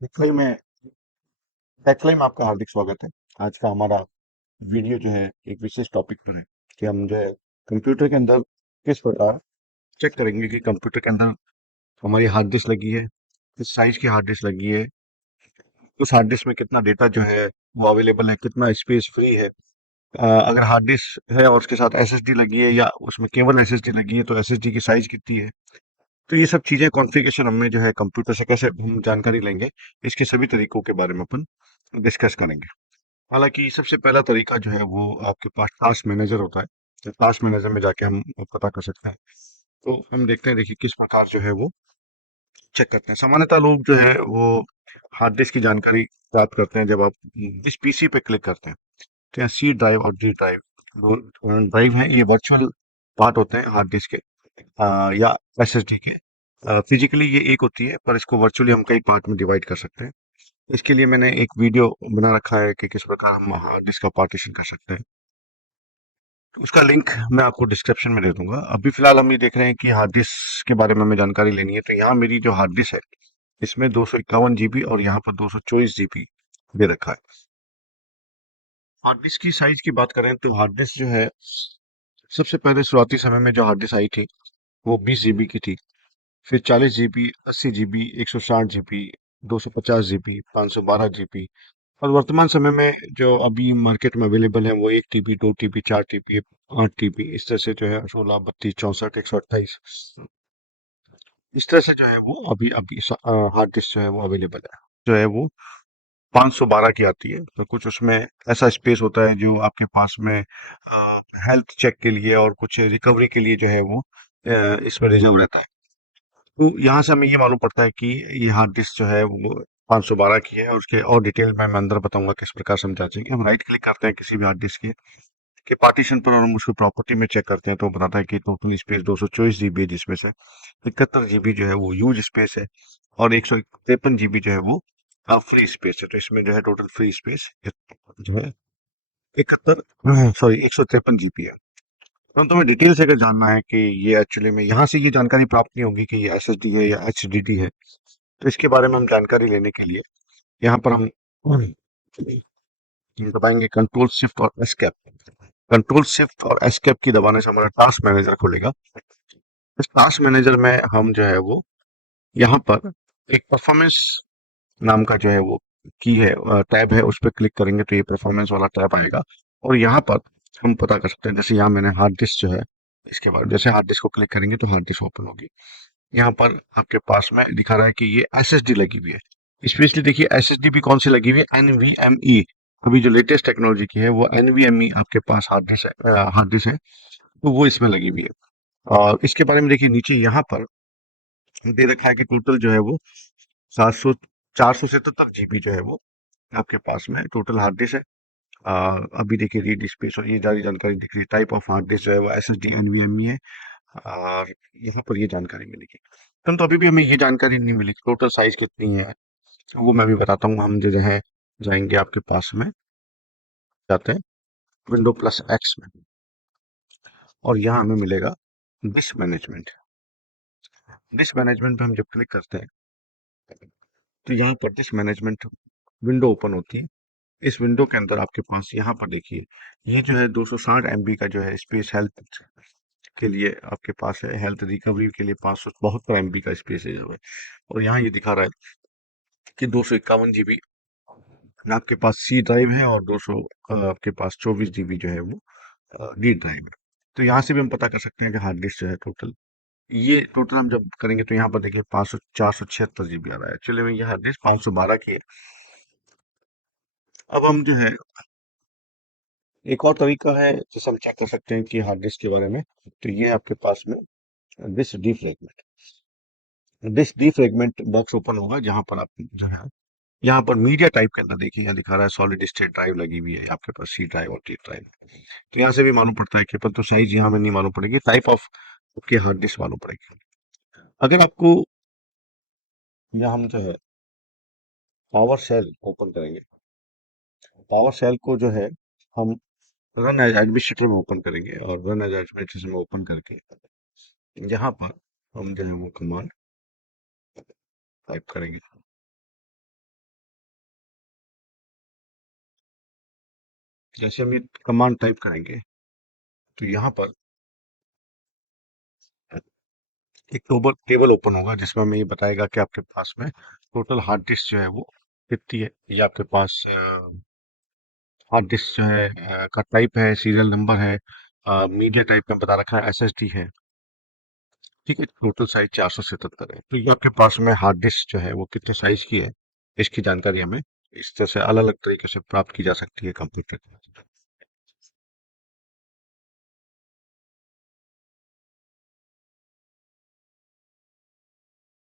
Textile में textile में आपका हार्दिक स्वागत है। आज का हमारा वीडियो जो है एक विशेष टॉपिक पर है कि हम जो है कंप्यूटर के अंदर किस प्रकार चेक करेंगे कि कंप्यूटर के अंदर हमारी हार्ड डिस्क लगी है, किस साइज की हार्ड डिस्क लगी है, उस हार्ड डिस्क में कितना डेटा जो है वो अवेलेबल है, कितना स्पेस फ्री है। अगर हार्ड डिस्क है और उसके साथ एसएसडी लगी है या उसमें केवल एसएसडी लगी है तो एसएसडी की साइज कितनी है। तो ये सब चीजें कॉन्फ़िगरेशन हमें जो है कंप्यूटर से कैसे हम जानकारी लेंगे, इसके सभी तरीकों के बारे में अपन डिस्कस करेंगे। हालांकि सबसे पहला तरीका जो है वो आपके पास टास्क मैनेजर होता है। तो टास्क मैनेजर में जाके हम पता कर सकते हैं। तो हम देखते हैं, देखिए किस प्रकार जो है वो चेक करते हैं। सामान्यतः लोग जो है वो हार्ड डिस्क की जानकारी प्राप्त करते हैं जब आप जिस पीसी पे क्लिक करते हैं। तो यहाँ सी ड्राइव और डी ड्राइव दो ड्राइव हैं, ये वर्चुअल पार्ट होते हैं हार्ड डिस्क के, या एसएसडी के। फिजिकली ये एक होती है पर इसको वर्चुअली हम कई पार्ट में डिवाइड कर सकते हैं। इसके लिए मैंने एक वीडियो बना रखा है कि किस प्रकार हम हार्ड डिस्क का पार्टीशन कर सकते हैं। उसका लिंक मैं आपको डिस्क्रिप्शन में दे दूंगा। अभी फिलहाल हम ये देख रहे हैं कि हार्ड डिस्क के बारे में हमें जानकारी लेनी है। तो यहाँ मेरी जो हार्ड डिस्क है इसमें 251 जीबी और यहाँ पर 224 जीबी दे रखा है। हार्ड डिस्क की साइज की बात करें तो हार्ड डिस्क जो है सबसे पहले शुरुआती समय में जो हार्ड डिस्क आई थी वो 20 जीबी की थी। फिर 40 GB, 80 GB, 160 GB, 250 GB, 512 GB, और वर्तमान समय में जो अभी मार्केट में अवेलेबल है वो 1 टीबी, 2 टीबी, 4 टीबी, 8 टीबी, इस तरह से जो है 16, 32, 64, 128, इस तरह से जो है वो अभी अभी हार्ड डिस्क जो है वो अवेलेबल है। जो है वो 512 की आती है। तो कुछ उसमें ऐसा स्पेस होता है जो आपके पास में हेल्थ चेक के लिए और कुछ रिकवरी के लिए जो है वो इसमें रिजर्व रहता है। तो यहाँ से हमें ये मालूम पड़ता है कि ये हार्ड डिस्क जो है वो 512 की है, और उसके और डिटेल में मैं अंदर बताऊंगा किस प्रकार से हम जांचेंगे। हम राइट क्लिक करते हैं किसी भी हार्ड डिस्क के पार्टीशन पर और हम उसको प्रॉपर्टी में चेक करते हैं तो वो बताता है कि टोटल स्पेस 224 जीबी है, जिसमें से 71 जीबी जो है वो यूज स्पेस है और 153 जीबी जो है वो फ्री स्पेस है। तो इसमें जो है टोटल फ्री स्पेस जो है 153 जीबी है। परंतु हमें डिटेल से अगर जानना है कि ये एक्चुअली में यहाँ से ये जानकारी प्राप्त नहीं होगी कि ये एसएसडी है या एचडीडी है। तो इसके बारे में हम जानकारी लेने के लिए यहाँ पर हम दबाएंगे कंट्रोल शिफ्ट और एस्केप। कंट्रोल शिफ्ट और एस्केप की दबाने से हमारा टास्क मैनेजर खुलेगा। इस टास्क मैनेजर में हम जो है वो यहाँ पर एक परफॉर्मेंस नाम का जो है वो की है, टैब है, उस पर क्लिक करेंगे तो ये परफॉर्मेंस वाला टैब आएगा। और यहाँ पर हम पता कर सकते हैं, जैसे यहाँ मैंने हार्ड डिस्क जो है, इसके बाद जैसे हार्ड डिस्क को क्लिक करेंगे तो हार्ड डिस्क ओपन होगी। यहाँ पर आपके पास में दिखा रहा है कि ये एसएसडी लगी हुई है। स्पेशली देखिए एसएसडी भी कौन सी लगी हुई है, एनवीएमई। अभी जो लेटेस्ट टेक्नोलॉजी की है वो एनवीएमई आपके पास हार्ड डिस्क है, तो वो इसमें लगी हुई है। और इसके बारे में देखिए नीचे यहाँ पर दे रखा है कि टोटल जो है वो 700 477 जीबी जो है वो आपके पास में टोटल हार्ड डिस्क है। अभी देखिए रीड स्पेस और ये सारी जानकारी दिख रही है। टाइप ऑफ हार्ड डिस्क जो है वो एसएसडी एनवीएमई है, और यहाँ पर ये जानकारी मिलेगी। परंतु अभी भी हमें ये जानकारी नहीं मिली टोटल साइज कितनी है। वो मैं भी बताता हूँ। हम जो है जाएंगे आपके पास में, जाते हैं विंडो प्लस एक्स में, और यहाँ हमें मिलेगा डिस्क मैनेजमेंट। डिस्क मैनेजमेंट पे हम जब क्लिक करते हैं तो यहाँ पर डिस्क मैनेजमेंट विंडो ओपन होती है। इस विंडो के अंदर आपके पास यहाँ पर देखिए ये जो है 260 एमबी का जो है स्पेस हेल्थ के लिए आपके पास है। हेल्थ रिकवरी के लिए 572 एमबी का स्पेस है जो है। और यहाँ ये दिखा रहा है कि 251 जीबी आपके पास सी ड्राइव है और 200 आपके पास 24 जीबी जो है वो डी ड्राइव है। तो यहाँ से भी हम पता कर सकते हैं कि हार्ड डिस्क जो है टोटल, ये टोटल हम जब करेंगे तो यहाँ पर देखिए 500 476 जीबी आ रहा है। एक्चुअली में ये हार्ड डिस्क 512 की है। अब हम जो है एक और तरीका है जिससे हम चेक कर सकते हैं कि हार्ड डिस्क के बारे में। तो ये आपके पास में disc defragment disc defragment box open होगा, जहां पर आप जो है यहाँ पर मीडिया टाइप के अंदर देखिए यहाँ लिखा रहा है सॉलिड स्टेट ड्राइव लगी हुई है आपके पास, सी ड्राइव और टी ड्राइव। तो यहाँ से भी मालूम पड़ता है कि पर तो साइज यहाँ में नहीं मालूम पड़ेगी, टाइप ऑफ आपके हार्ड डिस्क मालूम पड़ेगी। अगर आपको, या हम जो है पावर सेल ओपन करेंगे, पावर सेल को जो है हम रन एज एडमिनिस्ट्रेटर में ओपन करेंगे, और रन एज एडमिनिस्ट्रेटर में ओपन करके यहाँ पर हम जो है वो कमांड टाइप करेंगे। जैसे हम ये कमांड टाइप करेंगे तो यहाँ पर एक टेबल ओपन होगा जिसमें हमें ये बताएगा कि आपके पास में टोटल हार्ड डिस्क जो है वो कितनी है। ये आपके पास हार्ड डिस्क जो है का टाइप है, सीरियल नंबर है, मीडिया टाइप में बता रखा है, एसएसडी है। ठीक है, टोटल साइज 477 है। तो ये आपके पास में हार्ड डिस्क जो है वो कितने साइज की है, इसकी जानकारी हमें इस तरह से अलग अलग तरीके से प्राप्त की जा सकती है कंप्यूटर